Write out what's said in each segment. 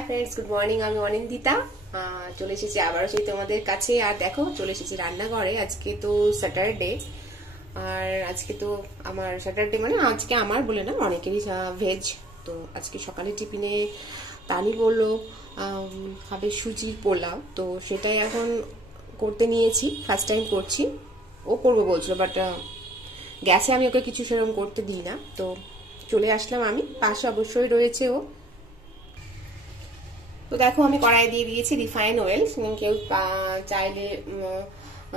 Hi friends, good morning. আমি অনিন্দিতা চলে এসেছি আবারও সেই তোমাদের কাছে। আর দেখো, চলে এসেছি রান্নাঘরে। আজকে তো স্যাটারডে, আর আজকে তো আমার স্যাটারডে মানে আজকে আমার বলে না, অনেকেরই ভেজ। তো আজকে সকালে টিফিনে তানি বললো হবে সুজির পোলাও, তো সেটাই এখন করতে নিয়েছি। ফার্স্ট টাইম করছি। ও করবো বলছিল, বাট গ্যাসে আমি ওকে কিছু সেরকম করতে দিই না। তো চলে আসলাম আমি, পাশে অবশ্যই রয়েছে ও। তো দেখো, আমি কড়াই দিয়ে দিয়েছি রিফাইন অয়েল। কেউ চাইলে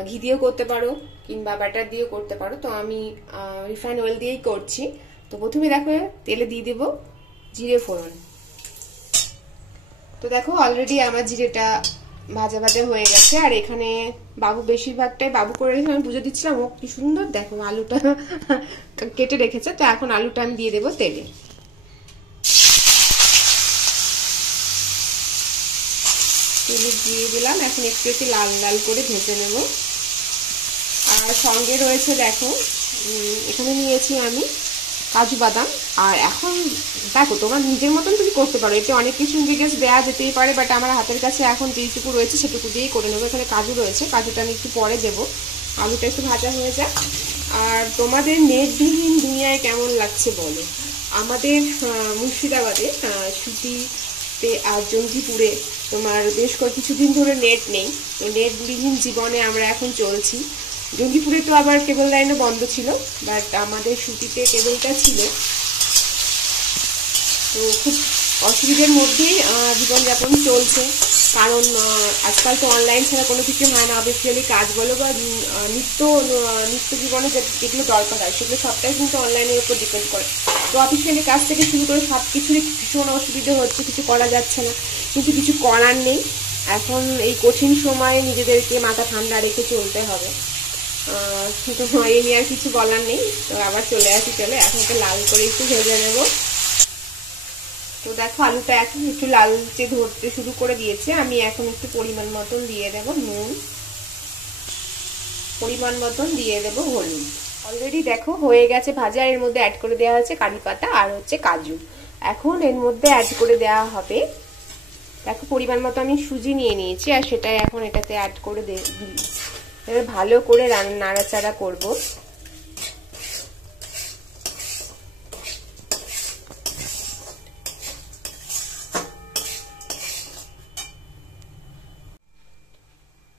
ঘি দিয়েও করতে পারো কিংবা বাটার দিয়েও করতে পারো। তো আমি রিফাইন অয়েল দিয়েই করছি। তো প্রথমে দেখো তেলে দিয়ে দেবো জিরে ফোড়ন। তো দেখো অলরেডি আমার জিরেটা ভাজা ভাজা হয়ে গেছে। আর এখানে বাবু বেশিরভাগটাই বাবু করে রেখেছে, আমি বুঝে দিচ্ছিলাম। ও কি সুন্দর দেখো আলুটা কেটে রেখেছে। তো এখন আলুটা আমি দিয়ে দেবো তেলে। তেলে দিয়ে দিলাম, এখন একটু একটু লাল লাল করে ভেজে নেব। আর সঙ্গে রয়েছে দেখো, এখানে নিয়েছি আমি কাজু বাদাম। আর এখন দেখো, তোমার নিজের মতন তুমি করতে পারো, এতে অনেক কিছু ইনগ্রিডিয়েন্টস দেওয়া যেতেই পারে, বাট আমার হাতের কাছে এখন যেটুকু রয়েছে সেটুকু দিয়েই করে নেবো। এখানে কাজু রয়েছে, কাজুটা আমি একটু পরে দেবো। আলুটা একটু ভাজা হয়ে যায়। আর তোমাদের নেটবিহীন দুনিয়ায় কেমন লাগছে বলো? আমাদের মুর্শিদাবাদে সুতিতে আর জঙ্গিপুরে তোমার বেশ কিছুদিন ধরে নেট নেই। তো নেটবিহীন জীবনে আমরা এখন চলছি। জঙ্গিপুরে তো আবার কেবল লাইনও বন্ধ ছিল, বাট আমাদের সুতিতে কেবলটা ছিল। তো খুব অসুবিধার মধ্যেই জীবনযাপন চলছে, কারণ আজকাল তো অনলাইন ছাড়া কোনো কিছু হয় না। অবভিয়াসলি কাজ বলো বা নিত্য জীবনে যেগুলো দরকার হয় সেগুলো সবটাই কিন্তু অনলাইনের উপর ডিপেন্ড করে। তো অফিসিয়ালি কাজ থেকে শুরু করে সব কিছুরই ভীষণ অসুবিধা হচ্ছে, কিছু করা যাচ্ছে না। কিন্তু কিছু করার নেই। এখন এই কঠিন সময়ে নিজেদেরকে মাথা ঠান্ডা রেখে চলতে হবে। কিন্তু এই নিয়ে আর কিছু বলার নেই। তো আবার চলে আসি, চলে এখন একটু লাল করে একটু ভেজে নেবো। তো দেখো আলুটা এখন একটু লালচে ধরতে শুরু করে দিয়েছে। আমি এখন একটু পরিমাণ মতন দিয়ে দেবো নুন, পরিমাণ মতন দিয়ে দেবো হলুদ। অলরেডি দেখো হয়ে গেছে ভাজা। এর মধ্যে অ্যাড করে দেওয়া হচ্ছে কারি পাতা আর হচ্ছে কাজু। এখন এর মধ্যে অ্যাড করে দেওয়া হবে, দেখো পরিমাণ মতো আমি সুজি নিয়ে নিয়েছি, আর সেটাই এখন এটাতে অ্যাড করে দিই। এবার ভালো করে নাড়াচাড়া করবো।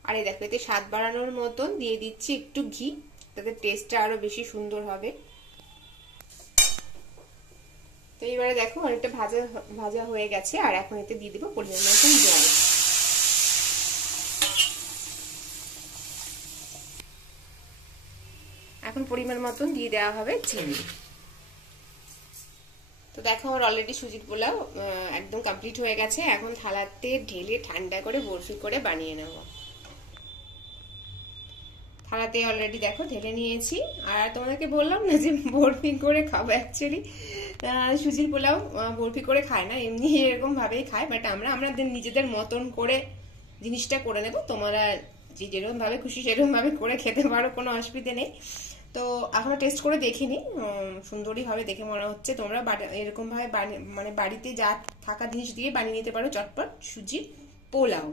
আর এই দেখো, এতে স্বাদ বাড়ানোর মতন দিয়ে দিচ্ছি একটু ঘি, তাতে টেস্টটা আরো বেশি সুন্দর হবে। তো এবারে দেখো অনেকটা ভাজা ভাজা হয়ে গেছে। আর এখন এতে দিয়ে দিব পরিমাণ মতন জল। এখন পরিমাণ মতন দিয়ে দেওয়া হবে চিনি। তো দেখো আমার অলরেডি সুজির পোলাও একদম কমপ্লিট হয়ে গেছে। এখন থালাতে ঢেলে ঠান্ডা করে বরফি করে বানিয়ে নেব। থালাতে অলরেডি দেখো ঢেলে নিয়েছি। আর তোমাদেরকে বললাম না যে বরফি করে খাবো। অ্যাকচুয়ালি সুজির পোলাও বরফি করে খায় না, এমনি এরকম ভাবেই খায়। বাট আমরা আমাদের নিজেদের মতন করে জিনিসটা করে নেব। তোমরা যে যেরকম ভাবে খুশি সেরকম ভাবে করে খেতে পারো, কোনো অসুবিধে নেই। তো এখনো টেস্ট করে দেখিনি, সুন্দরই হবে দেখে মনে হচ্ছে। তোমরা এরকম ভাবে মানে বাড়িতে যা থাকা জিনিস দিয়ে বানিয়ে নিতে পারো চটপট সুজির পোলাও।